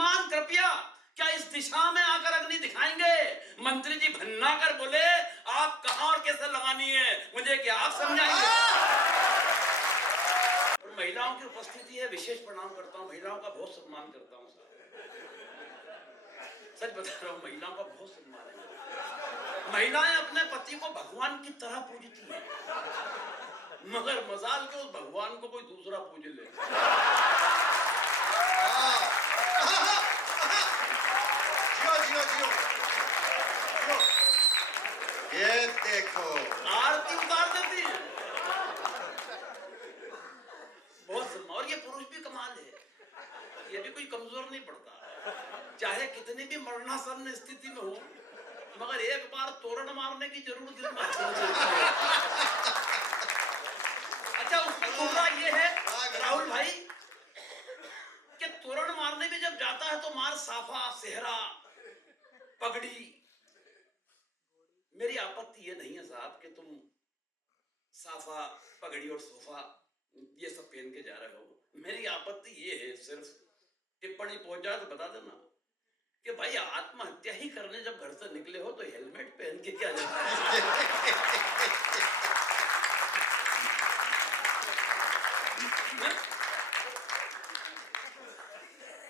श्रीमान कृपया क्या इस दिशा में आकर अग्नि दिखाएंगे? मंत्री जी भन्ना कर बोले, आप कहां और कैसे लगानी है मुझे क्या आप समझाएंगे? और महिलाओं की उपस्थिति है, विशेष प्रणाम करता हूं, महिलाओं का बहुत सम्मान करता हूं साहब, सच बता रहा हूं, महिलाओं का बहुत सम्मान है। महिलाएं अपने पति को भगवान की तरह पूजती हैं, मगर मजाल के उस भगवान को कोई दूसरा पूज ले। जियो जियो जियो, ये देखो आरती उतार देती है, बहुत सम्मान। और ये पुरुष भी कमाल है, ये भी कोई कमजोर नहीं पड़ता, चाहे कितनी भी मरणासन्न स्थिति में हो, मगर एक बार तोरण मारने की जरूरत दिल में है। अच्छा, उसका मुद्दा ये है राहुल भाई कि तोरण मारने में जब जाता है तो मार साफा, सेहरा, पगड़ी। मेरी आपत्ति ये नहीं है साहब कि तुम साफा, पगड़ी और सोफा ये सब पहन के जा रहे हो। मेरी आपत्ति ये है, सिर्फ टिप्पणी पहुंच जाए तो बता देना कि भाई आत्महत्या ही करने जब घर से निकले हो तो हेलमेट पहन के क्या जाता है?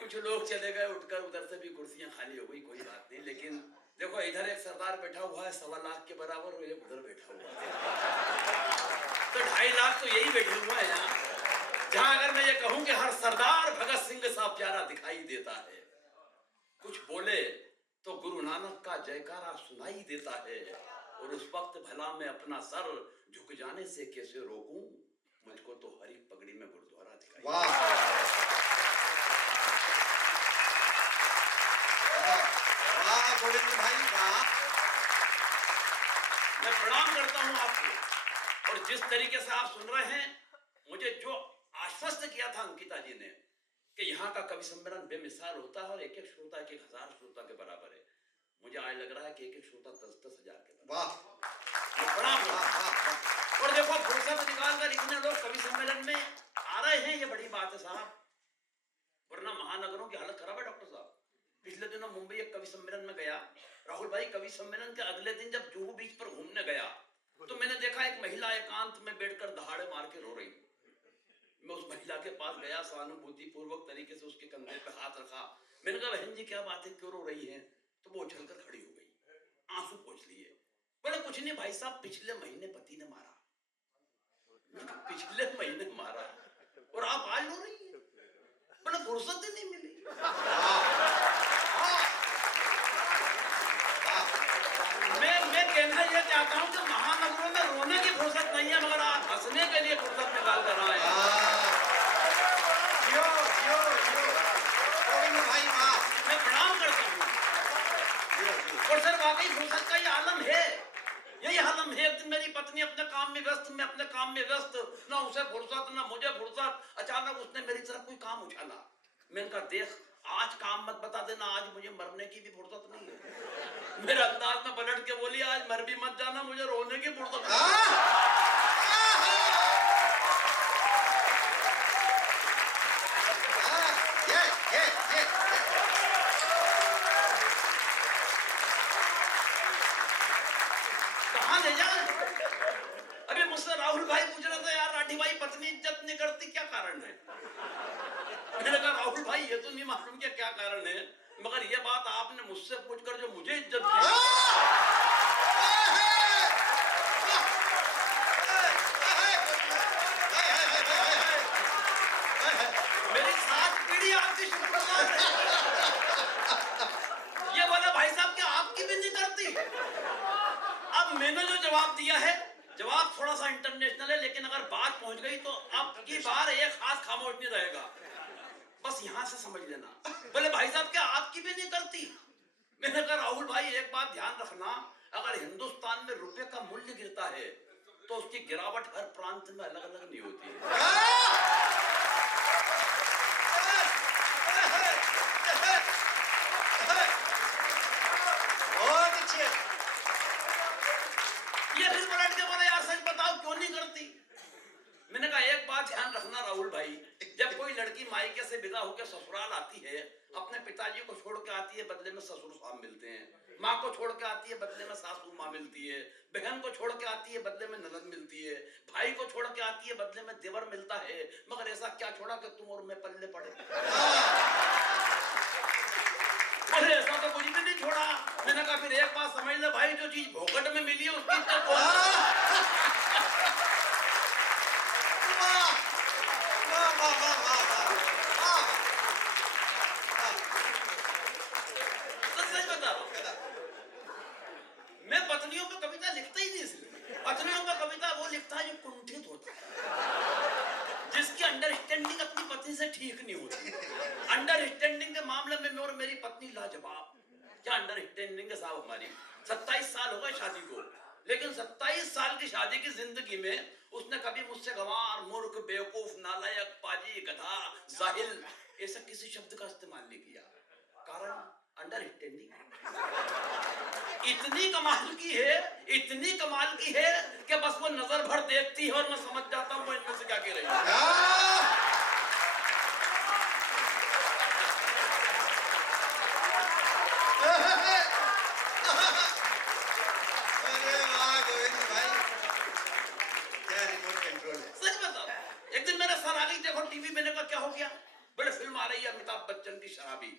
कुछ लोग चले गए उठकर, उधर से भी कुर्सियां खाली हो गई, कोई बात नहीं। लेकिन देखो, इधर एक सरदार बैठा हुआ है 1.25 लाख के बराबर, और एक उधर बैठा हुआ है तो 2.5 लाख तो यही बैठे हुआ है यहाँ। जहां अगर मैं ये कहूं कि हर सरदार भगत सिंह सा प्यारा दिखाई देता है, कुछ बोले तो गुरु नानक का जयकारा सुनाई देता है, और उस वक्त भला मैं अपना सर झुक जाने से कैसे रोकूं, मुझको तो हरी पगड़ी में गुरुद्वारा दिखाई। वाह गोविंद भाई, वाह। मैं प्रणाम करता हूं आपको, और जिस तरीके से आप सुन रहे हैं, मुझे जो आश्वस्त किया था अंकिता जी ने कि यहाँ का कवि सम्मेलन बेमिसाल होता है और एक एक श्रोता 1000 श्रोता के बराबर है, मुझे आज लग रहा है कि एक एक श्रोता 10-10 हजार के बराबर। वाह, प्रणाम। और देखो, फुर्सत निकालकर इतने लोग कवि सम्मेलन में आ रहे हैं, ये बड़ी बात है साहब, वरना महानगरों की हालत खराब है। डॉक्टर साहब, पिछले दिनों मुंबई एक कवि सम्मेलन में गया, राहुल भाई, कवि सम्मेलन के अगले दिन जब जुहू बीच पर घूमने गया तो मैंने देखा एक महिला एकांत में बैठकर दहाड़े मार के रो रही। मैं उस महिला के पास गया, सहानुभूति पूर्वक तरीके से उसके कंधे पे हाथ रखा, मैंने कहा, बहन जी क्या बात है, क्यों रो रही है? तो वो उछलकर खड़ी हो गई, आंसू पोंछ लिए, बोले कुछ नहीं भाई साहब, पिछले महीने पति ने मारा। पिछले महीने मारा और आप आज रो रही है? बोले फुर्सत ही नहीं मिली। मैं कहना यह चाहता हूं कि महानगरों में रोने की फुर्सत नहीं है, मगर आप हंसने के लिए फुर्सत निकाल कर रहा है। मैं प्रणाम करता हूं, और सर वाकई फुर्सत का ये आलम है, यही आलम है। एक दिन मेरी पत्नी अपने काम में व्यस्त, मैं अपने काम में व्यस्त, ना उसे फुर्सत ना मुझे फुर्सत। अचानक उसने मेरी तरफ कोई काम उछाला, मैंने कहा, देख आज काम मत बता देना, आज मुझे मरने की भी फुर्सत नहीं है। मेरे अंदाज में पलट के बोली, आज मर भी मत जाना, मुझे रोने की फुर्सत नहीं है। कहां ले जाए? अभी मुझसे राहुल भाई पूछ रहे थे, यार राठी भाई पत्नी इज्जत नहीं करती, क्या कारण है? मैंने कहा, राहुल भाई ये तो नहीं मालूम कि क्या कारण है, मगर ये बात आपने मुझसे पूछकर जो मुझे इज्जत दी, मेरी 7 पीढ़ी आपकी शुक्रगुजार है। ये बोला, भाई साहब क्या आपकी भी नहीं करती? अब मैंने जो जवाब दिया है, जवाब थोड़ा सा इंटरनेशनल है, लेकिन अगर बात पहुंच गई तो अब की बार एक हाथ खामोश नहीं रहेगा, बस यहां से समझ लेना। बोले भाई साहब क्या आपकी भी नहीं करती? मैंने कहा, राहुल भाई एक बात ध्यान रखना, अगर हिंदुस्तान में रुपए का मूल्य गिरता है तो उसकी गिरावट हर प्रांत में अलग अलग नहीं होती है। बहुत अच्छे। ये फिर पलट के बोले, यार सच बताओ क्यों नहीं करती? मैंने कहा, एक बात ध्यान रखना राहुल भाई, जब कोई लड़की मायके से विदा होकर ससुराल आती आती है, अपने पिताजी को छोड़ के आती है, बदले में ससुर साहब मिलते हैं। माँ को छोड़ के आती है, बदले में सासू माँ मिलती है। बहन को छोड़ के आती है, बदले में ननद मिलती है। भाई को छोड़ के आती है, बदले में देवर मिलता है। मगर ऐसा क्या छोड़ा कि तुम और मैं पल्ले पड़े? अरे ऐसा तो कुछ भी नहीं छोड़ा। मैंने कहा फिर एक बात समझ ले भाई, जो चीज भोगट में मिली है उसकी इज्जत कौन? सच बता रहा हूं, मैं पत्नियों पर कविता लिखता ही नहीं। इसलिए पत्नियों पर कविता वो लिखता है जो कुंठित होता है, जिसकी अंडरस्टैंडिंग अपनी पत्नी से ठीक नहीं होती। अंडरस्टैंडिंग के मामले में मैं और मेरी पत्नी लाजवाब। क्या अंडरस्टैंडिंग है साहब हमारी। 27 साल हो गए शादी को, लेकिन 27 साल की शादी की जिंदगी में उसने कभी मुझसे गंवार, मूर्ख, बेवकूफ, नालायक, पाजी, गधा, जाहिल ऐसा किसी शब्द का इस्तेमाल नहीं किया। कारण अंडरस्टैंडिंग इतनी कमाल की है, इतनी कमाल की है कि बस वो नजर भर देखती है और मैं समझ जाता हूँ वो इनमें से क्या कह रही है। एक दिन मेरा सर आ गई, देखो टीवी। मैंने कहा क्या हो गया? बड़े फिल्म आ रही है अमिताभ बच्चन की शराबी।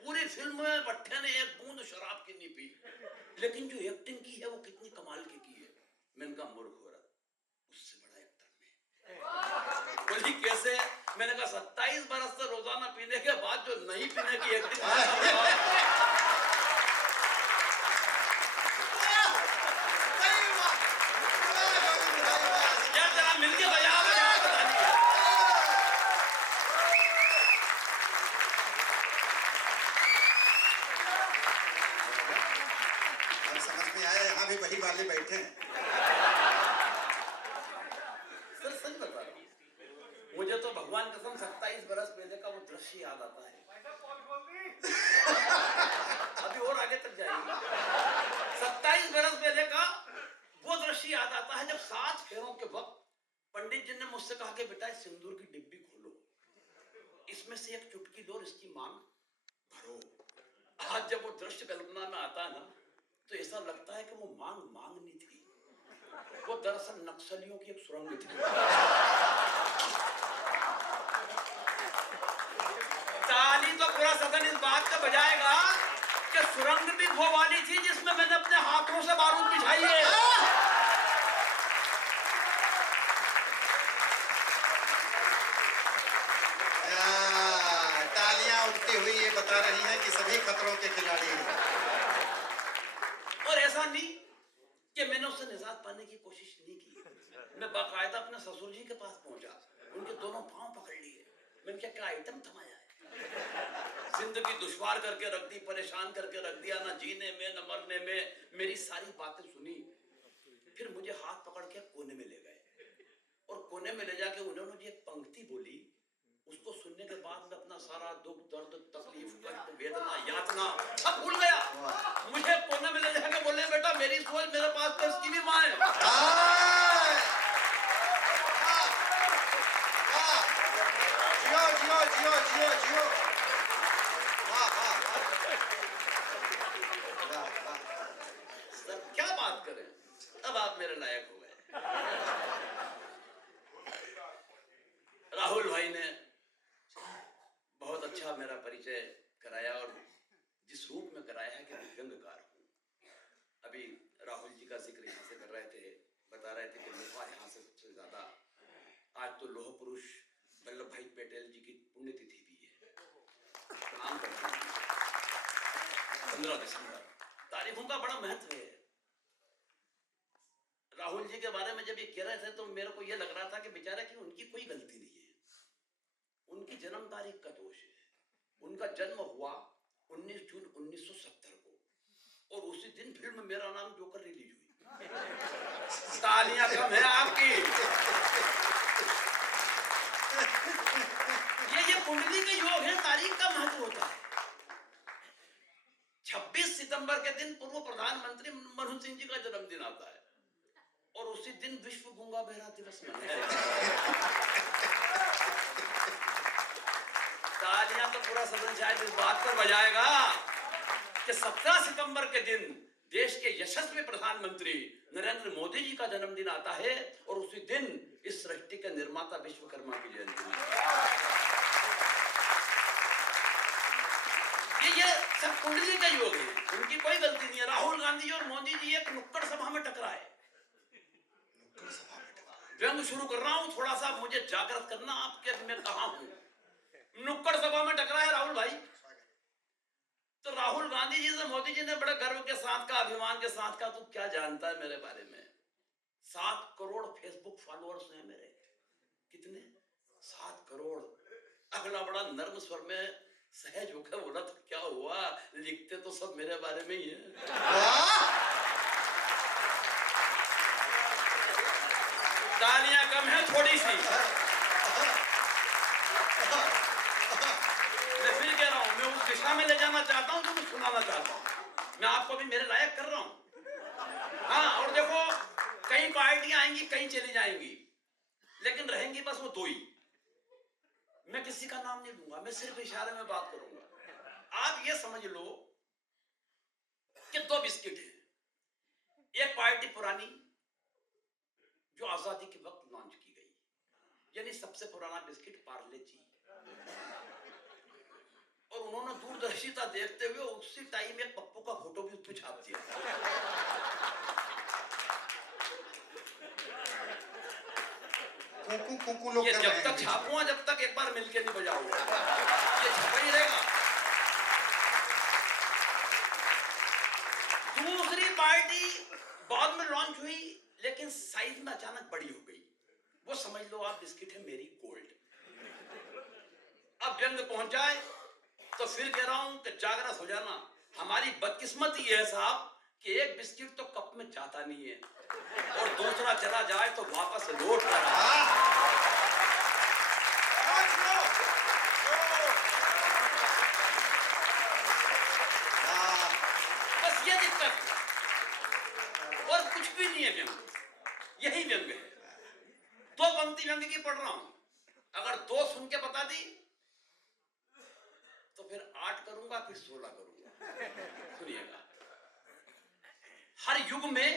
पूरी फिल्म में भट्टे ने एक बूंद शराब की नहीं पी, लेकिन जो एक्टिंग की है वो कितनी कमाल की है। मैंने कहा मूर्ख हो रहा, उससे बड़ा एक्टर में। बोली कैसे? मैंने कहा 27 बरस से रोजाना पीने के बाद जो नहीं पीने की एक्टिंग। मिलके बजा बजा बता दिया। समझ में आया, यहाँ भी वही वाले बैठे हैं। सर सच बता रहा हूं, मुझे तो भगवान कसम 27 बरस पहले का वो दृश्य याद आता है। अभी और आगे तक जाएगी। 27 बरस पहले का वो दृश्य याद आता है जब 7 फेरों के वक्त पंडित जी ने मुझसे कहा कि बेटा सिंदूर की डिब्बी खोलो, इसमें से एक चुटकी लो और इसकी मांग भरो। आज जब वो दृश्य कल्पना में आता है ना, तो ऐसा लगता है कि वो मांग मांग नहीं थी, वो दरअसल नक्सलियों की एक सुरंग थी। ताली तो पूरा सदन इस बात का बजाएगा कि सुरंग भी वो वाली थी जिसमें मैंने अपने हाथों से बारूद बिछाई है। उठती हुई ये बता रही है कि सभी खतरों के खिलाड़ी हैं। और ऐसा नहीं कि मैंने उससे निजात पाने की कोशिश नहीं की। मैं बाकायदा अपने ससुर जी के पास पहुंचा, उनके दोनों पांव पकड़ लिए। मैंने क्या आइटम थमाया है। जिंदगी दुश्वार करके रख दी, परेशान करके रख दिया, ना जीने में न मरने में। मेरी सारी बातें सुनी, फिर मुझे हाथ पकड़ के कोने में ले गए और कोने में ले जाके उन्होंने जो एक पंक्ति बोली, उसको सुनने के बाद मैं अपना सारा दुख, दर्द, तकलीफ, कष्ट, वेदना, यातना सब भूल गया। मुझे कोने में ले जाके बोले बेटा मेरी सोच मेरे पास तो इसकी भी मां है। जियो जियो जियो जियो जियो। सर क्या बात करें, अब आप मेरे लायक हो गए। राहुल भाई ने बहुत अच्छा मेरा परिचय कराया और जिस रूप में कराया है कि मैं व्यंग्यकार हूँ। अभी राहुल जी का जिक्र यहाँ से कर रहे थे, बता रहे थे कि लोहा यहाँ से सबसे ज्यादा। आज तो लोह पुरुष वल्लभ भाई पटेल जी की पुण्यतिथि भी है। प्रणाम करते हैं। 15 दिसंबर तारीखों का बड़ा महत्व है। राहुल जी के बारे में जब ये कह रहे थे तो मेरे को ये लग रहा था कि बेचारा कि उनकी कोई गलती नहीं है, उनकी जन्म तारीख का दोष है। उनका जन्म हुआ 19 जून 1970 को और उसी दिन फिल्म मेरा नाम जोकर रिलीज हुई। तालियां कम है आपकी। ये कुंडली के योग है, तारीख का महत्व होता है। 26 सितंबर के दिन पूर्व प्रधानमंत्री मनमोहन सिंह जी का जन्मदिन आता है और उसी दिन विश्व गूंगा बहरा दिवस मनाया जाता है। तालियां तो पूरा सदन शायद इस बात पर बजाएगा कि 17 सितंबर के दिन देश के यशस्वी प्रधानमंत्री नरेंद्र मोदी जी का जन्मदिन आता है और उसी दिन इस सृष्टि के निर्माता विश्वकर्मा की जयंती है। ये सब कुंडली का योग है, उनकी कोई गलती नहीं है। राहुल गांधी और मोदी जी एक नुक्कड़ सभा में टकराए। व्यंग शुरू कर रहा हूं, थोड़ा सा मुझे जागृत करना आपके, मैं कहां हूं। नुक्कड़ सभा में टकराए राहुल भाई, तो राहुल गांधी जी से मोदी जी ने बड़े गर्व के साथ का, अभिमान के साथ का, तू क्या जानता है मेरे बारे में? 7 करोड़ फेसबुक फॉलोअर्स हैं मेरे। कितने? 7 करोड़। अगला बड़ा नर्म स्वर में सहज होकर बोला, तो क्या हुआ, लिखते तो सब मेरे बारे में ही है। तालियां कम है थोड़ी सी। मैं फिर कह रहा हूं, मैं उस दिशा में ले जाना चाहता हूं जो मैं सुनाना चाहता हूं। मैं आपको भी मेरे लायक कर रहा हूं। हाँ, और देखो, कई पार्टियां आएंगी, कई चली जाएंगी, लेकिन रहेंगी बस वो दो ही। मैं किसी का नाम नहीं लूंगा, मैं सिर्फ इशारे में बात करूंगा। आप ये समझ लो कि 2 बिस्किट है। एक पार्टी पुरानी जो आजादी के वक्त लॉन्च की गई, यानी सबसे पुराना बिस्किट पार्ले जी, और उन्होंने दूरदर्शिता देखते हुए उसी टाइम में पप्पू का फोटो भी उसमें छाप दिया। कुकू लोग ये कर जब रहे तक हैं। छापूंगा, जब तक एक बार मिलके नहीं बजाऊंगा, ये छपा ही रहेगा। दूसरी पार्टी बाद में लॉन्च हुई, लेकिन साइज में अचानक बड़ी हो गई। वो समझ लो आप बिस्किट है मेरी गोल्ड। अब व्यंग पहुंच जाए तो फिर कह रहा हूं कि जागृत हो जाना। हमारी बदकिस्मती है साहब कि एक बिस्किट तो कप में जाता नहीं है, और दूसरा चला जाए तो वापस लौट कर बस ये दिक्कत है, और कुछ भी नहीं है। व्यंग यही व्यंग है। 2 पंक्ति व्यंग की पढ़ रहा हूं, अगर 2 सुन के बता दी तो फिर 8 करूंगा, फिर 16 करूंगा। सुनिएगा। हर युग में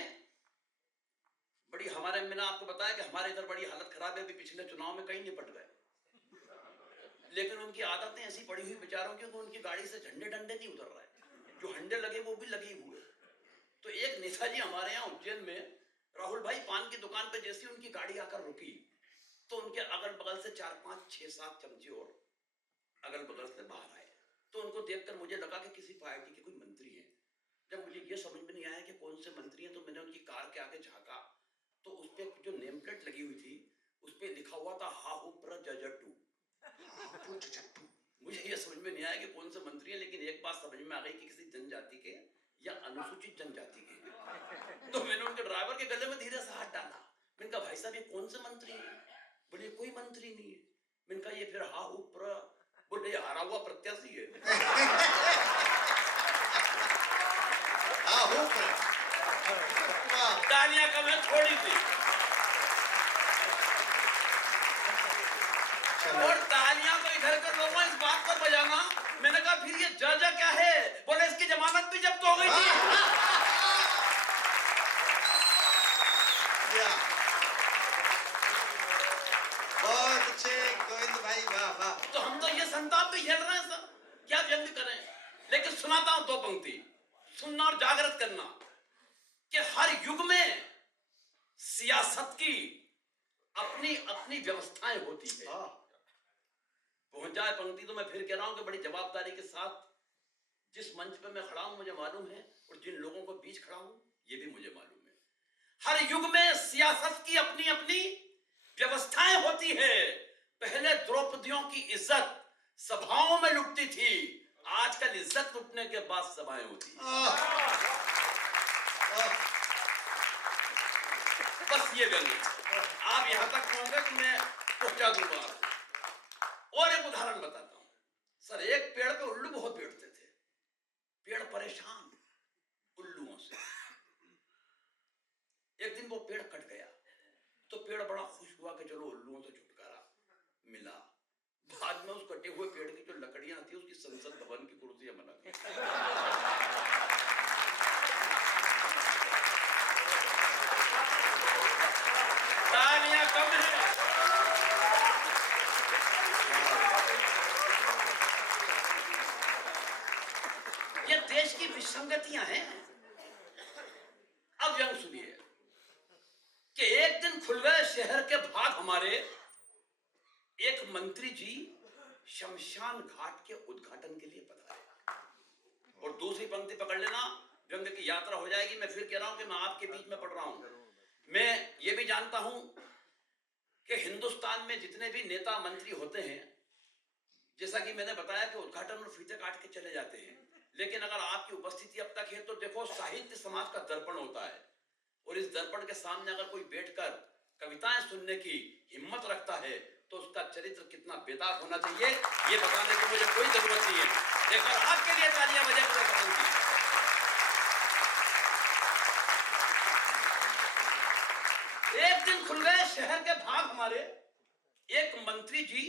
बड़ी, हमारे, मैंने आपको बताया कि हमारे इधर बड़ी हालत खराब है। अभी पिछले चुनाव में कहीं निपट गए, लेकिन उनकी आदतें ऐसी पड़ी हुई बेचारों की कि उनकी गाड़ी से झंडे डंडे नहीं उतर रहे, जो हंडे लगे वो भी लगे हुए। तो एक नेताजी हमारे यहाँ उज्जैन में, राहुल भाई, पान की दुकान पे जैसी उनकी गाड़ी आकर रुकी, तो उनके अगल बगल से 4, 5, 6, 7 चमचे और अगल बगल से बाहर आए। तो उनको देखकर मुझे लगा कि किसी पार्टी के कोई मंत्री हैं। जब मुझे ये समझ में नहीं आया कि कौन से मंत्री हैं, तो मैंने उनकी कार के आगे झांका, तो उस पे जो नेम प्लेट लगी हुई थी, उस पे लिखा हुआ था हाहू प्रजटू। मुझे ये समझ में नहीं आया कि कौन से मंत्री हैं, लेकिन एक बात समझ में आ गई कि किसी जनजाति के या अनुसूचित जनजाति के। तो मैंने उनके ड्राइवर के गले में धीरे से हाथ डाला। मैंने कहा, भाई साहब ये कौन से मंत्री हैं? बोले कोई मंत्री नहीं है। मैंने कहा, ये फिर हाहू प्र, बोले हारा हुआ प्रत्याशी है। तालियां कम है थोड़ी सी, और तालियां तो इधर के लोगों इस बात पर बजाना। मैंने कहा, फिर ये जज क्या है? बोले इसकी जमानत भी जब्त हो गई थी। बहुत अच्छे गोविंद भाई, वाह वाह। तो हम तो ये संताप भी झेल रहे हैं सर, क्या व्यंग करें। लेकिन सुनाता हूं 2 पंक्ति, सुनना और जागृत करना कि हर युग में सियासत की अपनी अपनी व्यवस्थाएं होती है। पहुंच जाए पंक्ति तो मैं फिर कह रहा हूं कि बड़ी जवाबदारी के साथ जिस मंच पे मैं खड़ा हूं मुझे मालूम है, और जिन लोगों को बीच खड़ा हूं ये भी मुझे मालूम है। हर युग में सियासत की अपनी अपनी व्यवस्थाएं होती है। पहले द्रौपदियों की इज्जत सभाओं में लुटती थी, आजकल इज्जत लुटने के बाद सभाएं होती हैं। बस ये व्यंग है। आप यहां तक पहुंचे कि मैं पहुंचा दूंगा। और एक उदाहरण बताता हूं सर। एक पेड़ पे उल्लू बहुत बैठते थे, पेड़ परेशान उल्लुओं से। एक दिन वो पेड़ कट गया तो पेड़ बड़ा खुश हुआ कि चलो उल्लुओं से छुटकारा मिला। बाद में उस कटे हुए पेड़ की जो लकड़ी देश की विसंगतियां हैं। अब व्यंग सुनिए कि एक दिन खुल गए शहर के भाग हमारे, एक मंत्री जी शमशान घाट के उद्घाटन के लिए पधारे। और दूसरी पंक्ति पकड़ लेना, व्यंग की यात्रा हो जाएगी। मैं फिर कह रहा हूं कि मैं आपके बीच में पढ़ रहा हूं। मैं ये भी जानता हूं कि हिंदुस्तान में जितने भी नेता मंत्री होते हैं, जैसा कि मैंने बताया कि उद्घाटन और फीते काट के चले जाते हैं, लेकिन अगर आपकी उपस्थिति अब तक है तो देखो, साहित्य समाज का दर्पण होता है, और इस दर्पण के सामने अगर कोई बैठकर कविताएं सुनने की हिम्मत रखता है तो उसका चरित्र कितना बेदाग होना चाहिए, ये बताने की मुझे कोई जरूरत नहीं है। एक बार आपके लिए तालियां बजाकर करूंगी। एक दिन खुल गए शहर के भाग हमारे, एक मंत्री जी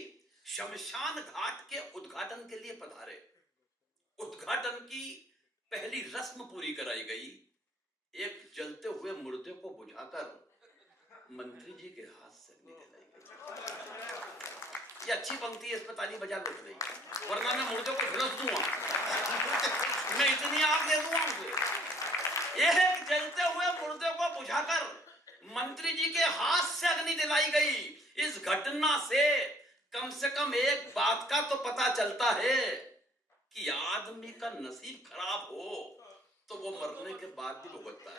शमशान घाट के उद्घाटन के लिए पधारे। उद्घाटन की पहली रस्म पूरी कराई गई। एक जलते हुए मुर्दे को बुझाकर मंत्री जी के हाथ से अग्नि जलाई गई। ये अच्छी पंक्ति है, इस पर ताली बजा लो नहीं, वरना मैं मुर्दे को झुलस दूंगा, मैं इतनी आग दे दूंगा उसे। एक जलते हुए मुर्दे को बुझाकर मंत्री जी के हाथ से अग्नि दिलाई गई। इस घटना से कम एक बात का तो पता चलता है कि आदमी का नसीब खराब हो तो वो मरने के बाद भी भुगतता है।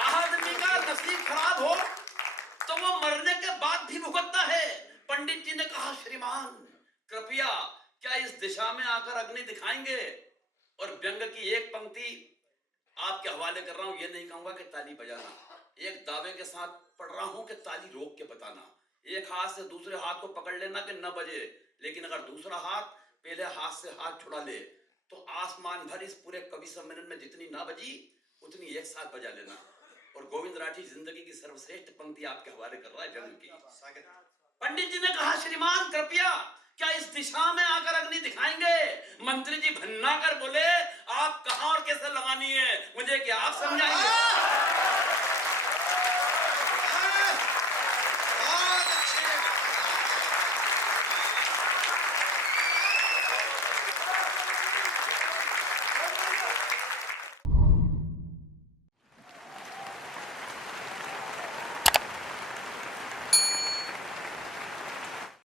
आदमी का नसीब खराब हो तो वो मरने के बाद भी भुगतता है। पंडित जी ने कहा, श्रीमान कृपया क्या इस दिशा में आकर अग्नि दिखाएंगे? और व्यंग की एक पंक्ति आपके हवाले कर रहा हूं, ये नहीं कहूंगा कि ताली बजाना, एक दावे के साथ पढ़ रहा हूं कि ताली रोक के बताना। एक हाथ से दूसरे हाथ को पकड़ लेना कि न बजे, लेकिन अगर दूसरा हाथ पहले हाथ से हाथ छुड़ा ले तो आसमान भर इस पूरे कवि सम्मेलन में जितनी ना बजी उतनी एक साथ बजा लेना। और गोविंद राठी जिंदगी की सर्वश्रेष्ठ पंक्ति आपके हवाले कर रहा है व्यंग की। पंडित जी ने कहा, श्रीमान कृपया क्या इस दिशा में आकर अग्नि दिखाएंगे? मंत्री जी भन्ना कर बोले, आप कहां और कैसे लगानी है मुझे क्या आप समझाएंगे?